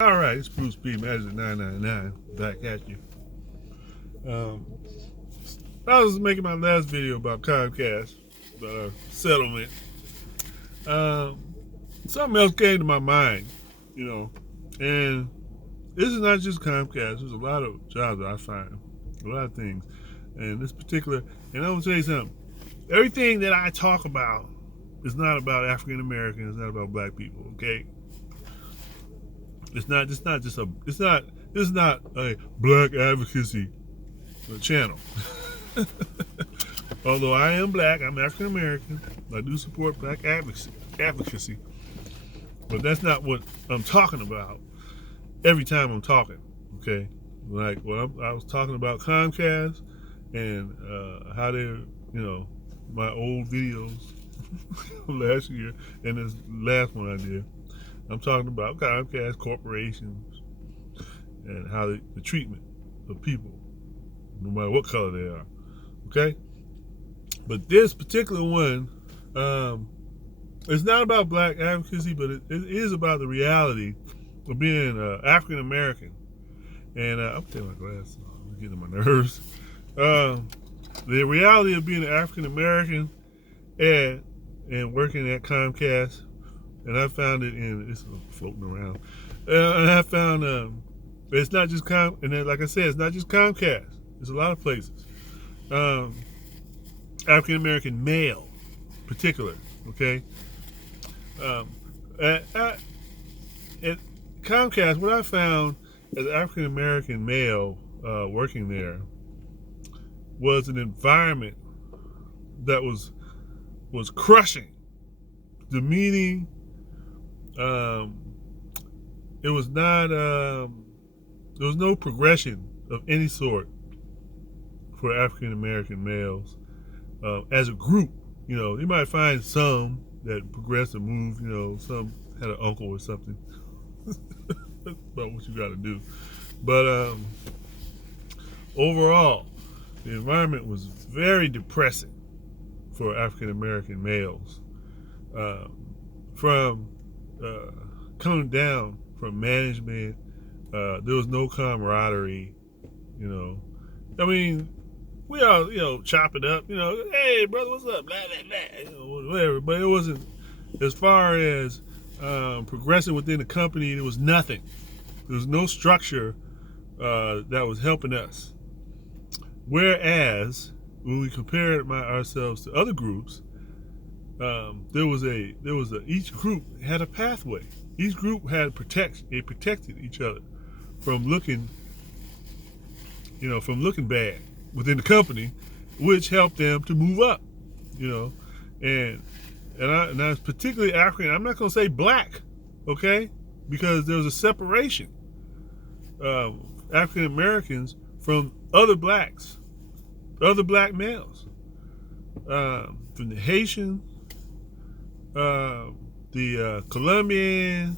All right, it's Bruce B. Magic 999 back at you. I was making my last video about Comcast settlement. Um, Something else came to my mind, you know, and this is not just Comcast. There's a lot of jobs that I find, a lot of things, and this particular. And I'm gonna tell you something. Everything that I talk about is not about African Americans. It's not about Black people. Okay, it's not. It's not just a. It's not. This is not a Black advocacy channel. Although I am Black, I'm African American. I do support Black advocacy, but that's not what I'm talking about. Every time I'm talking, okay, like I was talking about Comcast and how they, my old videos last year and this last one I did. I'm talking about Comcast corporations and how the treatment of people, no matter what color they are. Okay? But this particular one, it's not about Black advocacy, but it is about the reality of being African American. And I'm taking my glasses off. I'm getting on my nerves. The reality of being an African American and working at Comcast, and I found it it's floating around. And I found it's not just and then, like I said, it's not just Comcast. There's a lot of places. African American male, particular. Okay. At Comcast, what I found as an African American male working there was an environment that was crushing, demeaning. It was not. There was no progression of any sort for African American males as a group. You might find some that progressed and moved. Some had an uncle or something. That's about what you got to do. But overall, the environment was very depressing for African American males. From coming down from management, there was no camaraderie. I mean, we all chop it up. Hey brother, what's up? Blah blah blah. Whatever. But it wasn't as far as progressing within the company. There was nothing. There was no structure that was helping us. Whereas when we compared ourselves to other groups, each group had a pathway. Each group had they protected each other from looking bad within the company, which helped them to move up. And I was particularly African. I'm not going to say Black, okay, because there was a separation of African Americans from other blacks, other Black males, from the Haitians, the Colombians,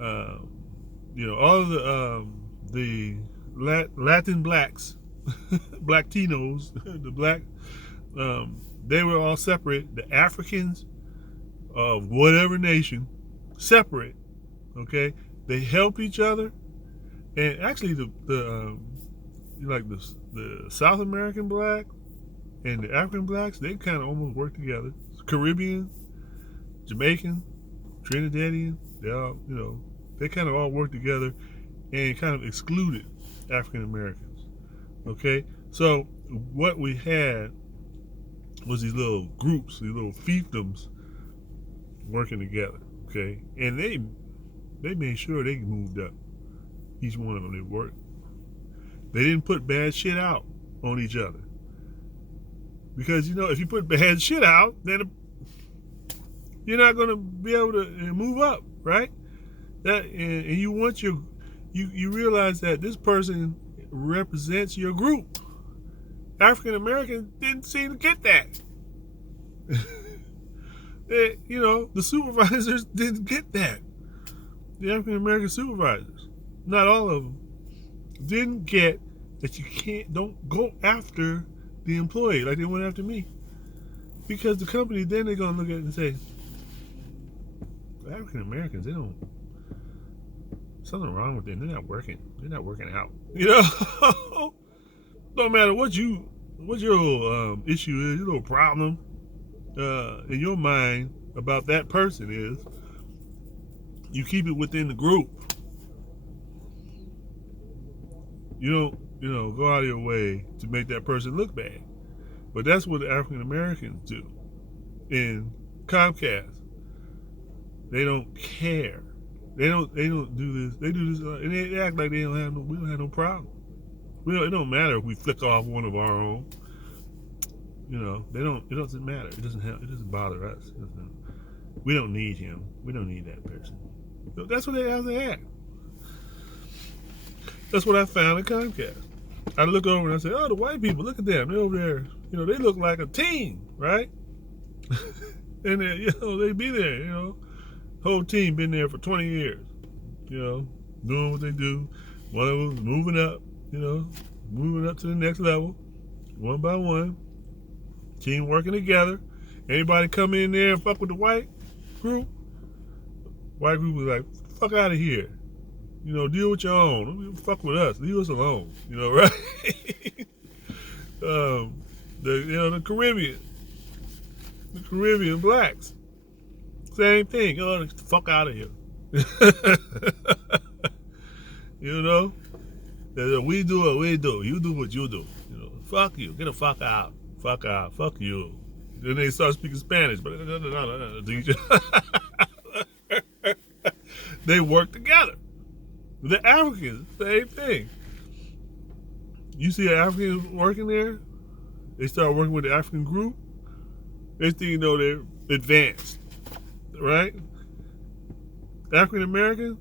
all of the Latin blacks, Blackinos, the Black, they were all separate. The Africans of whatever nation, separate. Okay, they help each other, and actually the South American Black and the African Blacks, they kind of almost work together. Caribbean, Jamaican, Trinidadian, they kind of all work together and kind of excluded African Americans. Okay, so what we had was these little groups, these little fiefdoms working together. Okay, and they made sure they moved up. Each one of them, they worked. They didn't put bad shit out on each other, because if you put bad shit out, then you're not going to be able to move up, right? And you want you realize that this person represents your group. African Americans didn't seem to get that. The supervisors didn't get that. The African American supervisors, not all of them, didn't get that don't go after the employee like they went after me. Because the company, then they're going to look at it and say, African Americans, something wrong with them. They're not working. They're not working out. You know, no matter what your issue is, your little problem in your mind about that person is, you keep it within the group. You don't, go out of your way to make that person look bad. But that's what the African Americans do in Comcast. They don't care. They don't do this. They do this, and they act like we don't have no problem. It don't matter if we flick off one of our own. It doesn't matter. It doesn't bother us. We don't need him. We don't need that person. That's what they act. That's what I found at Comcast. I look over and I say, oh, the white people, look at them. They're over there. They look like a team, right? And they be there, whole team been there for 20 years, doing what they do. One of them moving up, moving up to the next level, one by one. Team working together. Anybody come in there and fuck with the white group was like, fuck out of here. Deal with your own. Don't fuck with us. Leave us alone. Right? The Caribbean blacks, same thing. Get the fuck out of here. We do what we do. You do what you do. Fuck you. Get the fuck out. Fuck out. Fuck you. Then they start speaking Spanish, but they work together. The Africans, same thing. You see an African working there, they start working with the African group, next thing you know, they're advanced, right? African American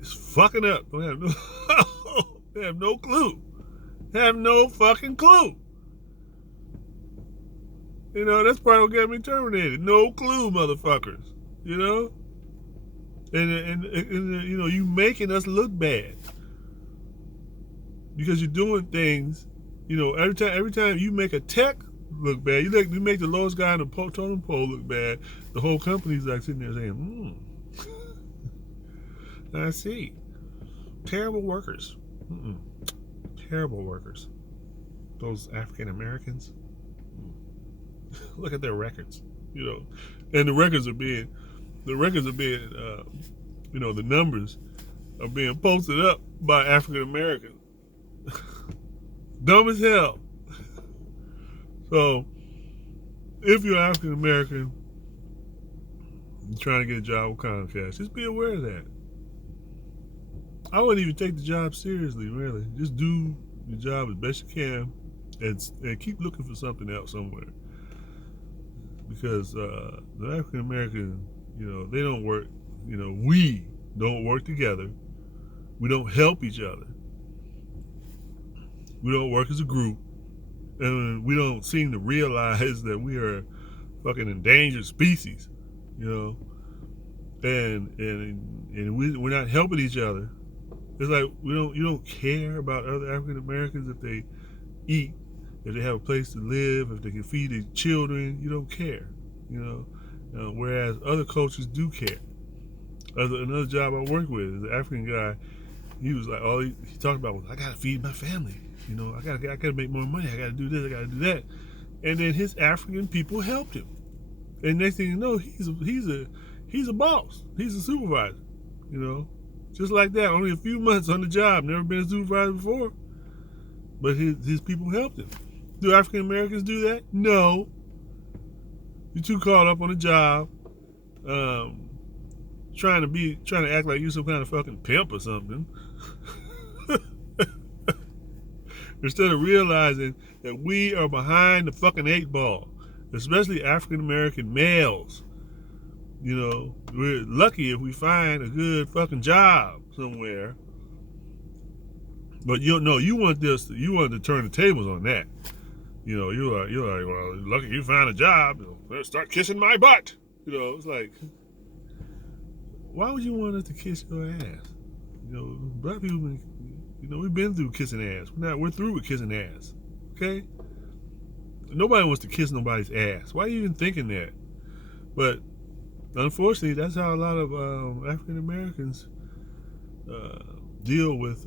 is fucking up. They have no clue. They have no fucking clue. That's probably what got me terminated. No clue, motherfuckers. And you making us look bad because you're doing things. Every time you make a tech look bad, you make the lowest guy on the totem pole look bad. The whole company's like sitting there saying, I see. Terrible workers. Terrible workers. Those African Americans. Look at their records. And the records are being. The numbers are being posted up by African Americans. Dumb as hell. So, if you're African American, you're trying to get a job with Comcast, just be aware of that. I wouldn't even take the job seriously, really. Just do the job as best you can and keep looking for something else somewhere. Because the African American, they don't work, we don't work together. We don't help each other. We don't work as a group. And we don't seem to realize that we are fucking endangered species, And we're not helping each other. It's like you don't care about other African Americans if they eat, if they have a place to live, if they can feed their children. You don't care, whereas other cultures do care. Another job I work with is an African guy. He was like, all he talked about was, I gotta feed my family. I gotta make more money. I gotta do this. I gotta do that. And then his African people helped him. And next thing you know, he's a boss. He's a supervisor. Just like that. Only a few months on the job. Never been a supervisor before. But his people helped him. Do African Americans do that? No. You're too caught up on the job, trying to act like you're some kind of fucking pimp or something. Instead of realizing that we are behind the fucking 8 ball, especially African American males. We're lucky if we find a good fucking job somewhere. But you want to turn the tables on that. You're like, well, lucky you found a job. Better start kissing my butt. It's like, why would you want us to kiss your ass? Black people, we've been through kissing ass. We're through with kissing ass. Okay? Nobody wants to kiss nobody's ass. Why are you even thinking that? But unfortunately, that's how a lot of African Americans deal with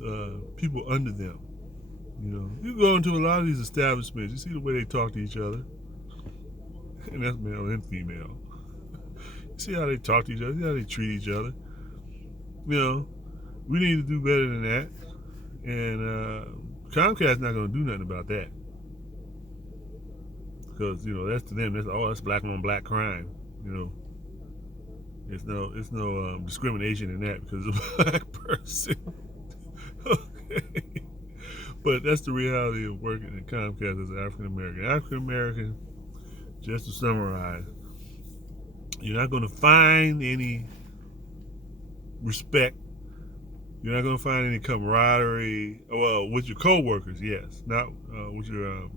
people under them. You go into a lot of these establishments, you see the way they talk to each other, and that's male and female. You see how they talk to each other, see how they treat each other. We need to do better than that, and Comcast's not going to do nothing about that, because that's to them. That's black on black crime. It's no discrimination in that because of a black person. Okay. But that's the reality of working at Comcast as an African American. African American, just to summarize, you're not going to find any respect. You're not going to find any camaraderie. Well, with your coworkers, yes. Not with your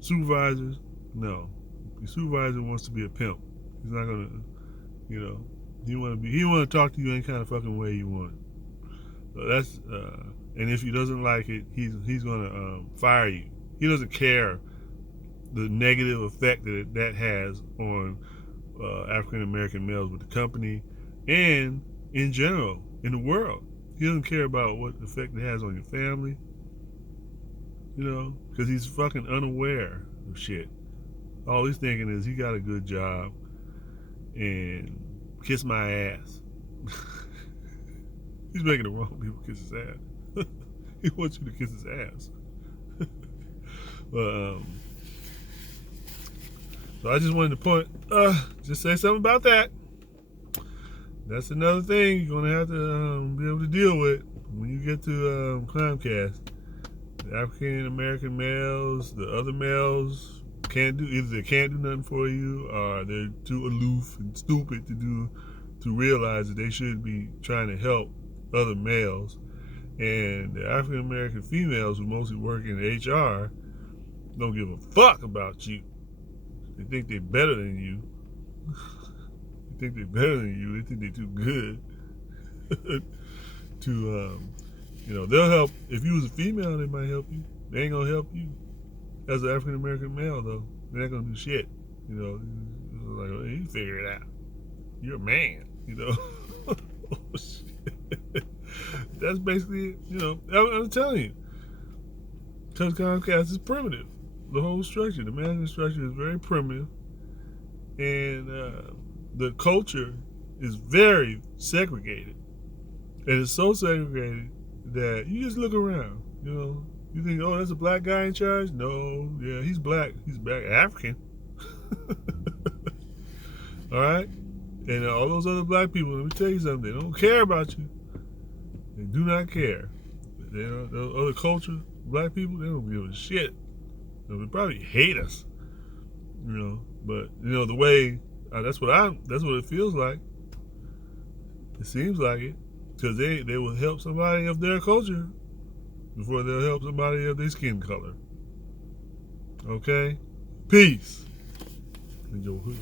supervisors. No, your supervisor wants to be a pimp. He's not going to. He want to talk to you any kind of fucking way you want. So that's and if he doesn't like it, he's going to fire you. He doesn't care the negative effect that has on African American males with the company and in general in the world. He doesn't care about what effect it has on your family. Because he's fucking unaware of shit. All he's thinking is he got a good job and kiss my ass. He's making the wrong people kiss his ass. He wants you to kiss his ass. But so I just wanted to just say something about that. That's another thing you're gonna have to be able to deal with when you get to Comcast. The African American males, the other males either they can't do nothing for you, or they're too aloof and stupid to realize that they should be trying to help other males. And the African American females who mostly work in HR don't give a fuck about you. They think they're better than you. They think they're better than you. They think they're too good to they'll help. If you was a female, they might help you. They ain't gonna help you. As an African American male, though, they're not gonna do shit. Like, well, you figure it out. You're a man. Oh, shit. That's basically it. I'm telling you, because Comcast is primitive. The whole structure, the management structure, is very primitive, and the culture is very segregated. And it's so segregated that you just look around. You think, oh, that's a black guy in charge? No, yeah, he's black. He's black African. All right? And all those other black people, let me tell you something, they don't care about you. They do not care. The other culture, black people, they don't give a shit. They probably hate us. But the way that's what it feels like. It seems like it. Because they will help somebody of their culture before they'll help somebody of their skin color. Okay? Peace. In your hood.